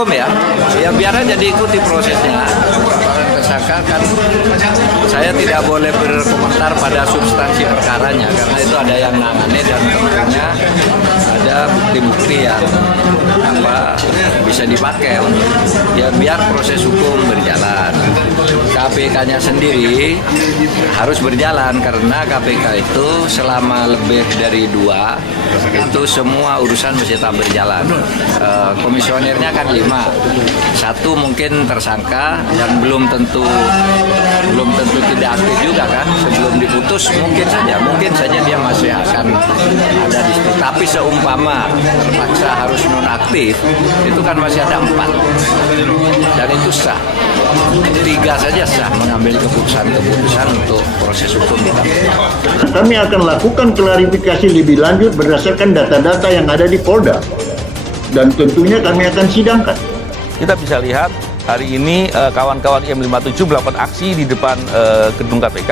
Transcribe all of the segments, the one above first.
hukum ya biar aja diikuti prosesnya. Para tersangka kan saya tidak boleh berkomentar pada substansi perkaranya karena itu ada yang nangani dan tentunya ada bukti-bukti yang bisa dipakai untuk biar proses hukum berjalan. KPK-nya sendiri harus berjalan karena KPK itu selama lebih dari 2 itu semua urusan mesti tetap berjalan. Komisionernya kan 5, 1 mungkin tersangka dan belum tentu tidak aktif juga kan. Sebelum diputus mungkin saja dia masih akan ada di situ. Tapi seumpama terpaksa harus nonaktif itu kan masih ada 4 dan itu sah. 3 saja sah mengambil keputusan untuk proses hukum kita. Kami akan lakukan klarifikasi lebih lanjut berdasarkan data-data yang ada di Polda dan tentunya kami akan sidangkan. Kita bisa lihat hari ini kawan-kawan IM57 melakukan aksi di depan gedung KPK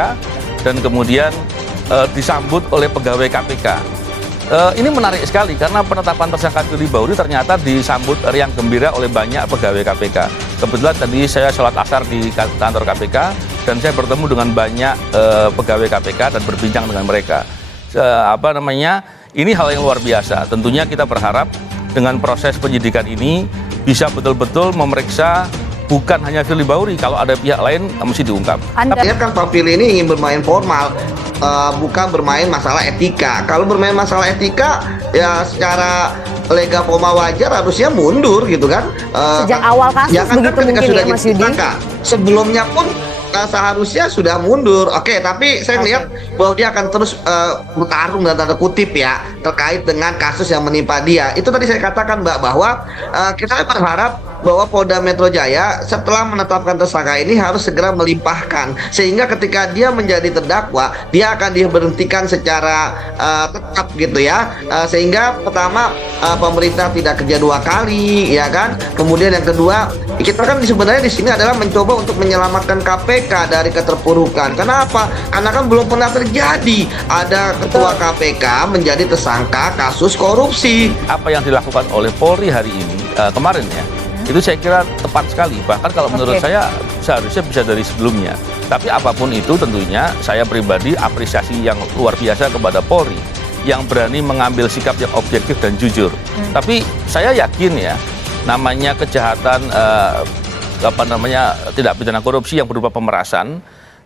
dan kemudian disambut oleh pegawai KPK. Ini menarik sekali karena penetapan tersangka Firly Bahuri ternyata disambut riang gembira oleh banyak pegawai KPK. Kebetulan tadi saya sholat asar di kantor KPK dan saya bertemu dengan banyak pegawai KPK dan berbincang dengan mereka. Ini hal yang luar biasa. Tentunya kita berharap dengan proses penyidikan ini bisa betul-betul memeriksa bukan hanya Firly Bahuri, kalau ada pihak lain mesti diungkap. Tapi kan Pak Firly ini ingin bermain formal, bukan bermain masalah etika. Kalau bermain masalah etika, ya secara lega formal wajar harusnya mundur gitu kan. Sejak awal kasus ya kan, begitu ketika mungkin sudah ya Mas Yudi? Sebelumnya pun seharusnya sudah mundur. Oke, tapi saya melihat bahwa dia akan terus bertarung dalam tanda kutip ya terkait dengan kasus yang menimpa dia. Itu tadi saya katakan Mbak bahwa kita berharap bahwa Polda Metro Jaya setelah menetapkan tersangka ini harus segera melimpahkan sehingga ketika dia menjadi terdakwa dia akan diberhentikan secara tetap gitu ya, sehingga pertama pemerintah tidak kerja 2 kali ya kan. Kemudian yang kedua, kita kan sebenarnya di sini adalah mencoba untuk menyelamatkan KPK dari keterpurukan. Kenapa? Karena kan belum pernah terjadi ada ketua KPK menjadi tersangka kasus korupsi. Apa yang dilakukan oleh Polri hari ini kemarin ya, itu saya kira tepat sekali. Bahkan kalau menurut saya seharusnya bisa dari sebelumnya. Tapi apapun itu tentunya saya pribadi apresiasi yang luar biasa kepada Polri yang berani mengambil sikap yang objektif dan jujur. Tapi saya yakin ya, namanya kejahatan tidak pidana korupsi yang berupa pemerasan,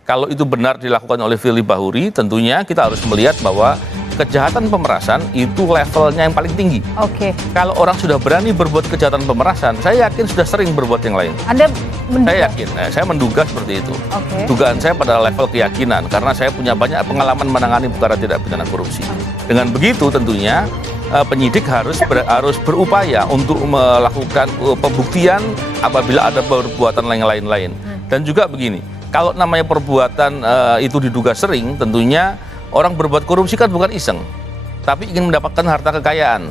kalau itu benar dilakukan oleh Firly Bahuri, tentunya kita harus melihat bahwa kejahatan pemerasan itu levelnya yang paling tinggi. Kalau orang sudah berani berbuat kejahatan pemerasan, saya yakin sudah sering berbuat yang lain. Anda menduga? Saya yakin, saya menduga seperti itu. Dugaan saya pada level keyakinan, karena saya punya banyak pengalaman menangani perkara tidak pidana korupsi. Dengan begitu tentunya penyidik harus berupaya untuk melakukan pembuktian apabila ada perbuatan lain-lain. Dan juga begini, kalau namanya perbuatan itu diduga sering, tentunya orang berbuat korupsi kan bukan iseng, tapi ingin mendapatkan harta kekayaan.